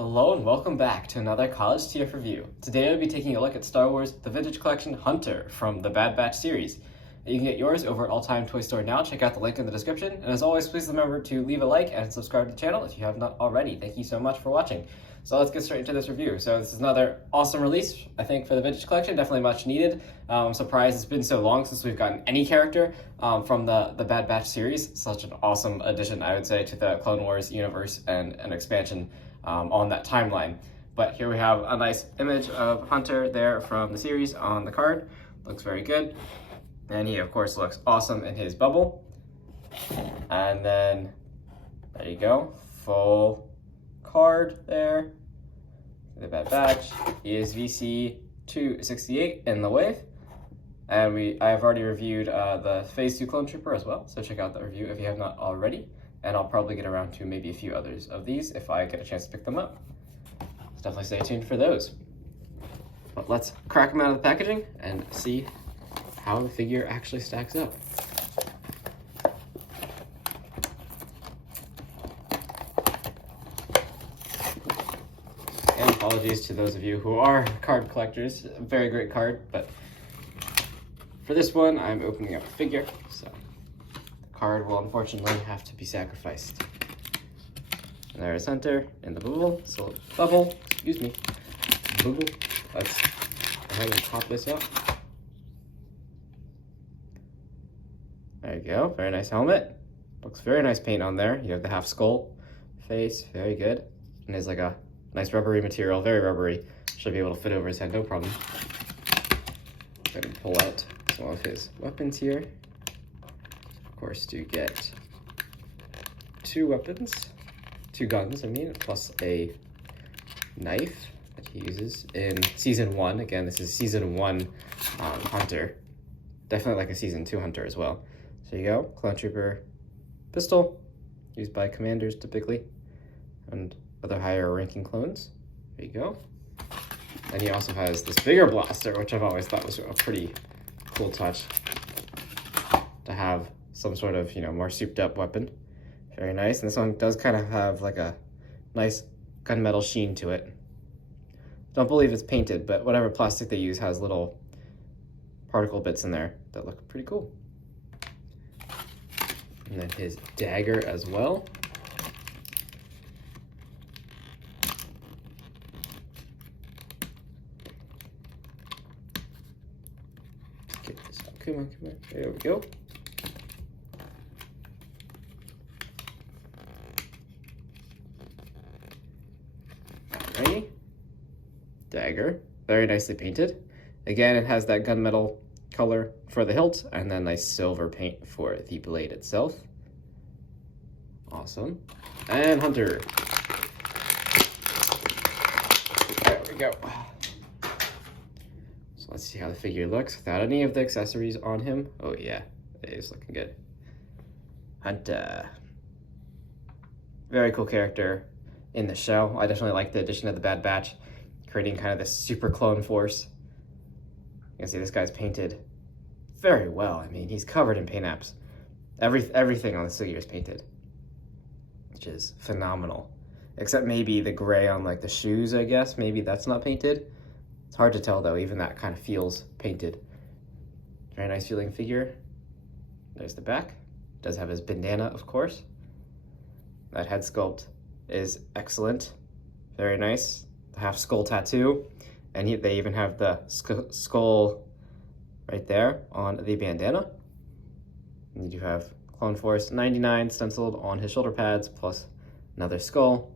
Hello and welcome back to another College TF review. Today I'll be taking a look at Star Wars The Vintage Collection Hunter from the Bad Batch series. You can get yours over at All Time Toy Store now. Check out the link in the description. And as always, please remember to leave a like and subscribe to the channel if you have not already. Thank you so much for watching. So let's get straight into this review. So this is another awesome release, I think, for the Vintage Collection. Definitely much needed. I'm surprised it's been so long since we've gotten any character from the Bad Batch series. Such an awesome addition, I would say, to the Clone Wars universe and an expansion on that timeline. But here we have a nice image of Hunter there from the series on the card. Looks very good. And he, of course, looks awesome in his bubble. And then, there you go, full card there. The Bad Batch. He is VC 268 in the wave. And I have already reviewed the Phase 2 Clone Trooper as well, so check out that review if you have not already. And I'll probably get around to maybe a few others of these if I get a chance to pick them up. So definitely stay tuned for those. But let's crack them out of the packaging and see how the figure actually stacks up. And apologies to those of you who are card collectors. A very great card, but for this one, I'm opening up a figure, so the card will unfortunately have to be sacrificed. And there is Hunter in the bubble, excuse me, bubble. Let's go ahead and pop this up. There you go, very nice helmet. Looks very nice paint on there. You have the half skull face, very good. And there's like a nice rubbery material, very rubbery. Should be able to fit over his head, no problem. Go ahead and pull out some of his weapons here. Of course, to get two guns, plus a knife that he uses in Season 1. Again, this is Season 1 Hunter. Definitely like a Season 2 Hunter as well. So you go, Clone Trooper pistol, used by commanders typically, and other higher ranking clones. There you go. And he also has this bigger blaster, which I've always thought was a pretty cool touch to have some sort of, more souped up weapon. Very nice. And this one does kind of have like a nice gunmetal sheen to it. Don't believe it's painted, but whatever plastic they use has little particle bits in there that look pretty cool. And then his dagger as well. Get this out. Come on. There we go. Alrighty. Dagger, very nicely painted. Again, it has that gunmetal color for the hilt and then nice silver paint for the blade itself. Awesome. And Hunter. There we go. So let's see how the figure looks without any of the accessories on him. Oh yeah, it is looking good. Hunter. Very cool character in the show. I definitely like the addition of the Bad Batch, creating kind of this super clone force. You can see this guy's painted very well. I mean, he's covered in paint apps. Everything on this figure is painted, which is phenomenal. Except maybe the gray on like the shoes, I guess. Maybe that's not painted. It's hard to tell though, even that kind of feels painted. Very nice feeling figure. There's the back. Does have his bandana, of course. That head sculpt is excellent. Very nice. The half skull tattoo. And they even have the skull right there on the bandana. And you do have Clone Force 99 stenciled on his shoulder pads, plus another skull.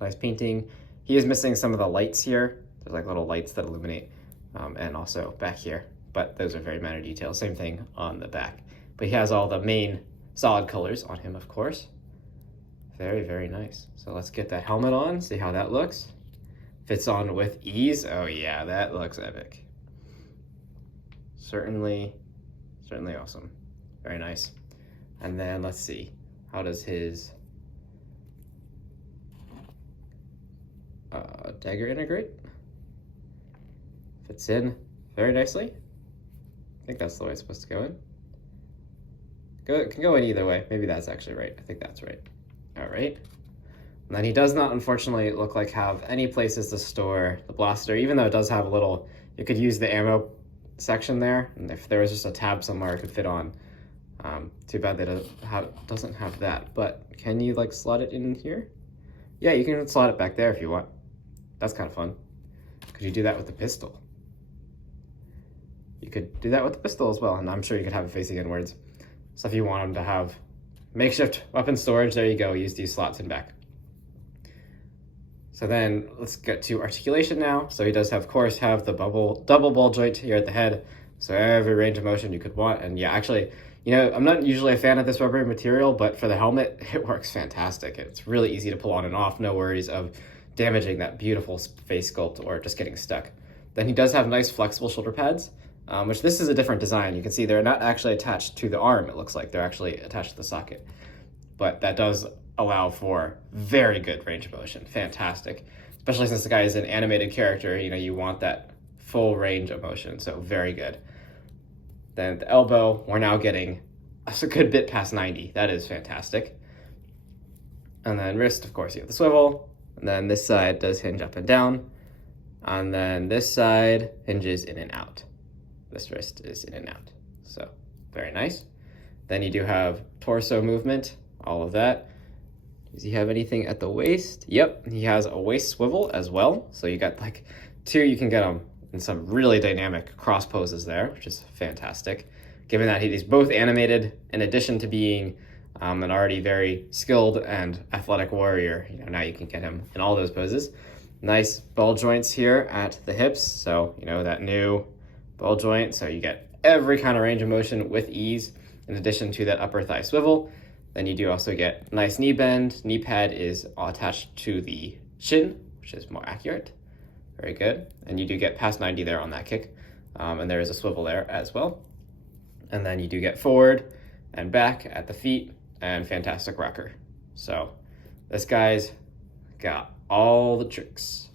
Nice painting. He is missing some of the lights here. There's like little lights that illuminate, and also back here. But those are very minor details. Same thing on the back. But he has all the main solid colors on him, of course. Very, very nice. So let's get that helmet on, see how that looks. Fits on with ease. Oh yeah, that looks epic. Certainly awesome. Very nice. And then let's see, how does his dagger integrate? Fits in very nicely. I think that's the way it's supposed to go in. It can go in either way. Maybe that's actually right. I think that's right. All right. And then he does not, unfortunately, look like have any places to store the blaster, even though it does have a little, you could use the ammo section there, and if there was just a tab somewhere it could fit on. Too bad that it doesn't have that, but can you like slot it in here? Yeah, you can slot it back there if you want. That's kind of fun. Could you do that with the pistol? You could do that with the pistol as well, and I'm sure you could have it facing inwards. So if you want them to have makeshift weapon storage, there you go, use these slots in back. So then let's get to articulation now. So he does have, of course, have the double ball joint here at the head. So every range of motion you could want. And yeah, actually, you know, I'm not usually a fan of this rubber material, but for the helmet, it works fantastic. It's really easy to pull on and off. No worries of damaging that beautiful face sculpt or just getting stuck. Then he does have nice flexible shoulder pads, which this is a different design. You can see they're not actually attached to the arm, it looks like. They're actually attached to the socket. But that does allow for very good range of motion. Fantastic. Especially since the guy is an animated character, you know, you want that full range of motion, so very good. Then at the elbow, we're now getting a good bit past 90. That is fantastic. And then wrist, of course, you have the swivel. And then this side does hinge up and down. And then this side hinges in and out. This wrist is in and out. So very nice. Then you do have torso movement, all of that. Does he have anything at the waist? Yep, he has a waist swivel as well. So you got like two, you can get them in some really dynamic cross poses there, which is fantastic. Given that he's both animated, in addition to being an already very skilled and athletic warrior, you know, now you can get him in all those poses. Nice ball joints here at the hips. So, you know, that new ball joint. So you get every kind of range of motion with ease, in addition to that upper thigh swivel. Then you do also get nice knee bend. Knee pad is attached to the shin, which is more accurate. Very good. And you do get past 90 there on that kick. And there is a swivel there as well. And then you do get forward and back at the feet and fantastic rocker. So this guy's got all the tricks,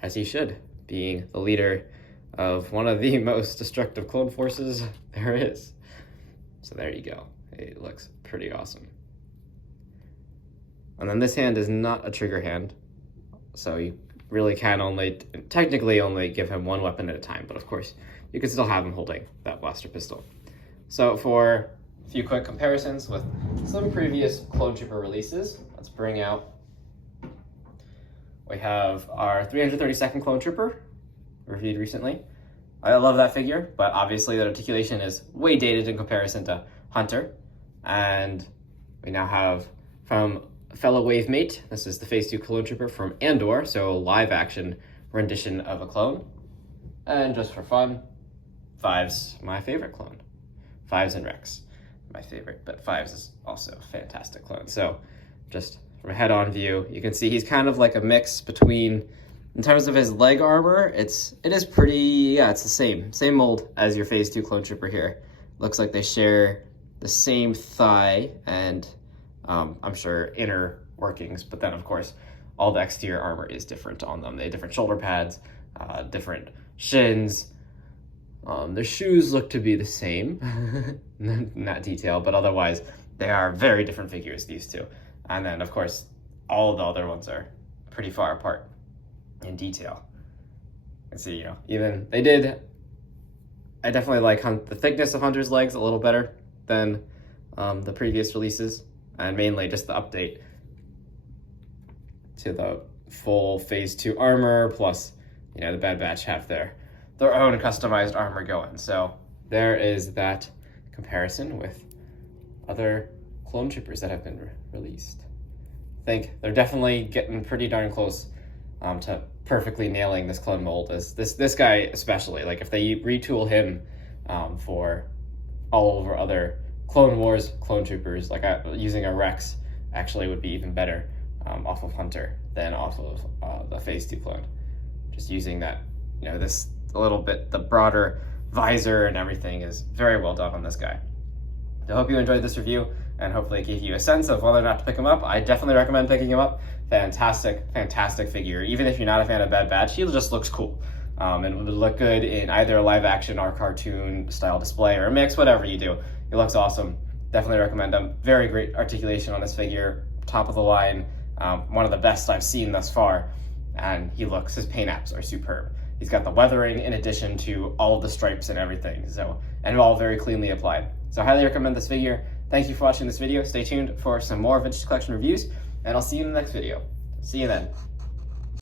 as he should, being the leader of one of the most destructive clone forces there is. So there you go. It looks pretty awesome. And then this hand is not a trigger hand, so you really can technically only give him one weapon at a time, but of course you can still have him holding that blaster pistol. So for a few quick comparisons with some previous Clone Trooper releases, let's bring out, we have our 332nd Clone Trooper, reviewed recently. I love that figure, but obviously that articulation is way dated in comparison to Hunter. And we now have from a fellow wave mate, this is the Phase 2 Clone Trooper from Andor, so a live action rendition of a clone. And just for fun, Five's my favorite clone. Fives and Rex, my favorite, but Fives is also a fantastic clone. So just from a head-on view, you can see he's kind of like a mix between, in terms of his leg armor, it is pretty, yeah, it's the same mold as your Phase 2 Clone Trooper here. Looks like they share the same thigh and I'm sure inner workings, but then of course all the exterior armor is different on them. They have different shoulder pads, different shins. Their shoes look to be the same in that detail, but otherwise they are very different figures, these two. And then of course all of the other ones are pretty far apart in detail. You can see, you know, even I definitely like the thickness of Hunter's legs a little better than the previous releases, and mainly just the update to the full Phase 2 armor, plus, you know, the Bad Batch have their own customized armor going. So there is that comparison with other Clone Troopers that have been released. I think they're definitely getting pretty darn close to perfectly nailing this clone mold. As this guy especially, like if they retool him for all over other Clone Wars Clone Troopers, like using a Rex actually would be even better off of Hunter than off of the Phase 2 clone. Just using that, you know, this a little bit, the broader visor and everything is very well done on this guy. I hope you enjoyed this review and hopefully it gave you a sense of whether or not to pick him up. I definitely recommend picking him up. Fantastic figure. Even if you're not a fan of Bad Batch, he just looks cool. And would look good in either a live action or cartoon style display or a mix, whatever you do. It looks awesome. Definitely recommend him. Very great articulation on this figure, top of the line, one of the best I've seen thus far. And his paint apps are superb. He's got the weathering in addition to all of the stripes and everything, and all very cleanly applied. So I highly recommend this figure. Thank you for watching this video. Stay tuned for some more Vintage Collection reviews, and I'll see you in the next video. See you then.